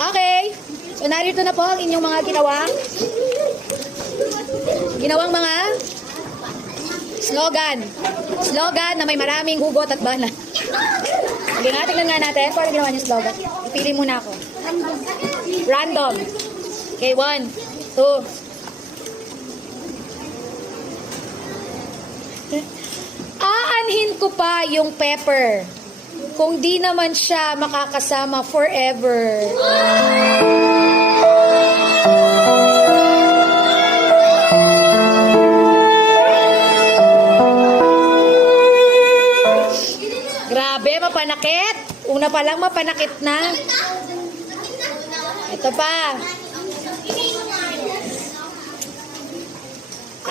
Okay. So, narito na po ang inyong mga ginawang mga slogan. Slogan na may maraming hugot at banan. Sige nga, tingnan nga natin. Paano ginawa niyo slogan? Ipili muna ako. Random. Okay, 1, 2. Aanhin ko pa yung pepper kung di naman siya makakasama forever. Grabe, mapanakit. Una pa lang mapanakit na. Ito pa.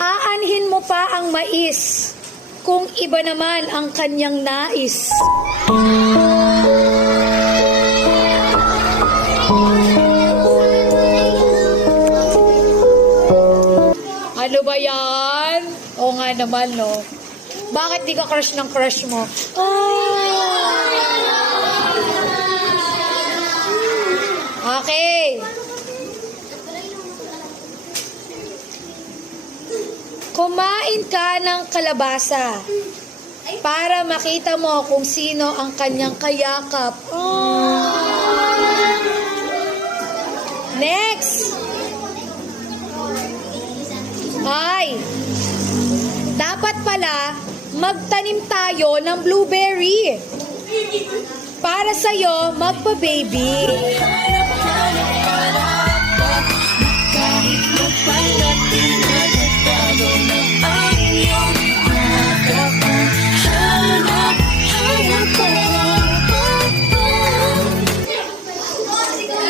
Aanhin mo pa ang mais kung iba naman ang kanyang nais. Ano ba yan? Oo nga naman, no? Bakit di ka crush ng crush mo? Okay. Kumain ka ng kalabasa para makita mo kung sino ang kanyang kayakap. Next. Ay, dapat pala magtanim tayo ng blueberry para sa'yo magpa-baby.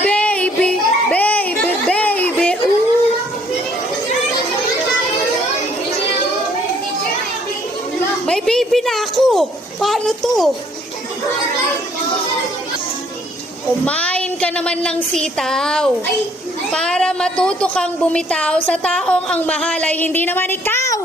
Baby, baby, baby, ooh. May baby na ako. Paano to? Kumain ka naman ng sitaw para matuto kang bumitaw sa taong ang mahal ay hindi naman ikaw.